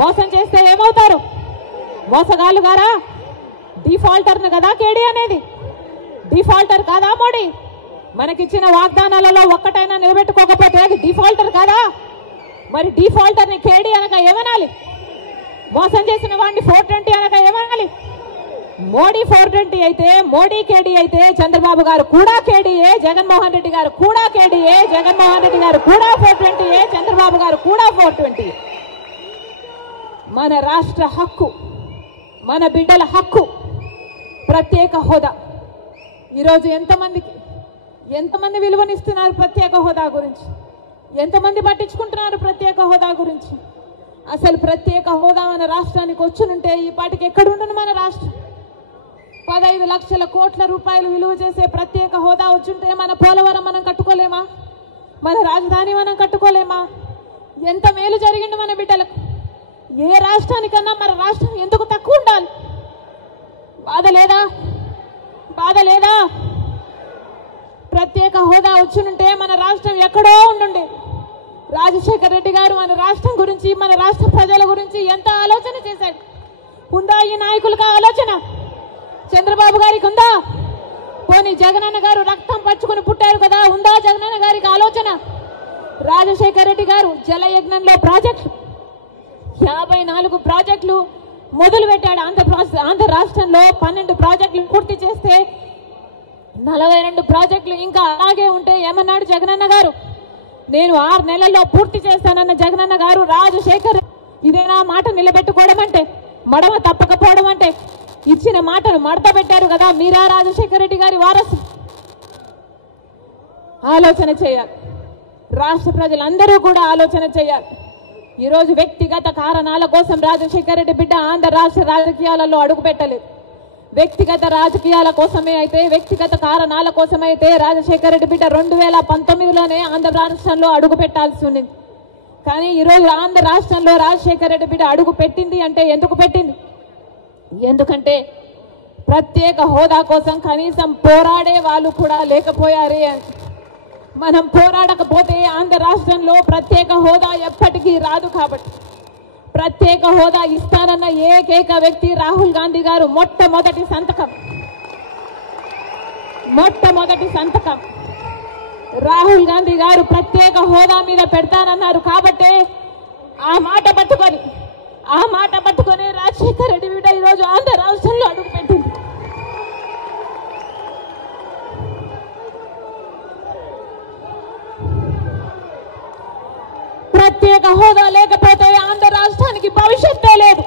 మోసం చేస్తే ఏమవుతారు? మోసగాళ్ళు గారా? డిఫాల్టర్ను కదా కేడీ అనేది. డిఫాల్టర్ కాదా మోడీ? మనకిచ్చిన వాగ్దానాలలో ఒక్కటైనా నిలబెట్టుకోకపోతే అది డిఫాల్టర్ కాదా? మరి డిఫాల్టర్ని కేడీ అనక ఏమనాలి? మోసం చేసిన వాడిని 420 అనక ఏమనాలి? మోడీ 420 అయితే, మోడీ కేడీ అయితే చంద్రబాబు గారు కూడా కేడీఏ, జగన్మోహన్ రెడ్డి గారు కూడా కేడీఏ, జగన్మోహన్ రెడ్డి గారు కూడా 420, చంద్రబాబు గారు కూడా 420. మన రాష్ట్ర హక్కు, మన బిడ్డల హక్కు ప్రత్యేక హోదా. ఈరోజు ఎంతమంది విలువనిస్తున్నారు ప్రత్యేక హోదా గురించి? ఎంతమంది పట్టించుకుంటున్నారు ప్రత్యేక హోదా గురించి? అసలు ప్రత్యేక హోదా మన రాష్ట్రానికి వచ్చునుంటే ఈ పాటికి ఎక్కడుండును మన రాష్ట్రం? 15 లక్షల కోట్ల రూపాయలు విలువ చేసే ప్రత్యేక హోదా వచ్చుంటే మన పోలవరం మనం కట్టుకోలేమా? మన రాజధాని మనం కట్టుకోలేమా? ఎంత మేలు జరిగింది మన బిడ్డలకు. ఏ రాష్ట్రానికన్నా మన రాష్ట్రం ఎందుకు తక్కువ ఉండాలి? బాధ లేదా? ప్రత్యేక హోదా వచ్చునుంటే మన రాష్ట్రం ఎక్కడో ఉండుండే. రాజశేఖర రెడ్డి గారు మన రాష్ట్రం గురించి, మన రాష్ట్ర ప్రజల గురించి ఎంత ఆలోచన చేశాడు. ఉందా ఈ నాయకులకు ఆలోచన? చంద్రబాబు గారికి ఉందా? పోనీ జగనన్న గారు రక్తం పచ్చుకుని పుట్టారు కదా, ఉందా జగనన్న గారికి ఆలోచన? రాజశేఖర రెడ్డి గారు జలయజ్ఞంలో ప్రాజెక్టులు 54 ప్రాజెక్టులు మొదలు పెట్టాడు. ఆంధ్ర రాష్ట్రంలో 12 ప్రాజెక్టులు పూర్తి చేస్తే 42 ప్రాజెక్టులు ఇంకా అలాగే ఉంటే ఏమన్నాడు జగనన్న గారు? నేను 6 నెలల్లో పూర్తి చేస్తానన్న జగనన్న గారు రాజశేఖర్ ఇదేనా మాట నిలబెట్టుకోవడం అంటే? మడమ తప్పకపోవడం అంటే? ఇచ్చిన మాటను మడత పెట్టారు కదా. మీరా రాజశేఖర రెడ్డి గారి వారసు? ఆలోచన చేయాలి. రాష్ట్ర ప్రజలందరూ కూడా ఆలోచన చేయాలి. ఈరోజు వ్యక్తిగత కారణాల కోసం రాజశేఖర రెడ్డి బిడ్డ ఆంధ్ర రాష్ట్ర రాజకీయాలలో అడుగు పెట్టలేదు. వ్యక్తిగత రాజకీయాల కోసమే అయితే, వ్యక్తిగత కారణాల కోసమైతే రాజశేఖర రెడ్డి బిడ్డ 2019లోనే ఆంధ్ర రాష్ట్రంలో అడుగు పెట్టాల్సి ఉంది. కానీ ఈరోజు ఆంధ్ర రాష్ట్రంలో రాజశేఖర రెడ్డి బిడ్డ అడుగు పెట్టింది అంటే ఎందుకు పెట్టింది? ఎందుకంటే ప్రత్యేక హోదా కోసం కనీసం పోరాడే వాళ్ళు కూడా లేకపోయారే అని. మనం పోరాడకపోతే ఆంధ్ర రాష్ట్రంలో ప్రత్యేక హోదా ఎప్పటికీ రాదు. కాబట్టి ప్రత్యేక హోదా ఇస్తానన్న ఏకైక వ్యక్తి రాహుల్ గాంధీ గారు. మొట్టమొదటి సంతకం రాహుల్ గాంధీ గారు ప్రత్యేక హోదా మీద పెడతానన్నారు. కాబట్టి ఆ మాట పట్టుకొని రాజశేఖర రెడ్డి బిడ్డ ఈరోజు ఆంధ్ర రాష్ట్రంలో అడుగుపెట్టింది. ప్రత్యేక హోదా లేకపోతే ఆంధ్ర రాష్ట్రానికి భవిష్యత్తే లేదు.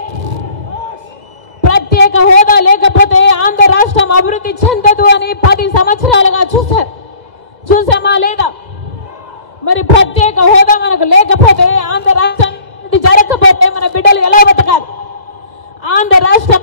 ప్రత్యేక హోదా లేకపోతే ఆంధ్ర రాష్ట్రం అభివృద్ధి చెందదు అని 10 సంవత్సరాలుగా చూసామా లేదా? మరి ప్రత్యేక హోదా మనకు లేకపోతే, ఆంధ్ర రాష్ట్రం జరగకపోతే మన బిడ్డలు ఎలా బతకాలి? ఆంధ్ర రాష్ట్ర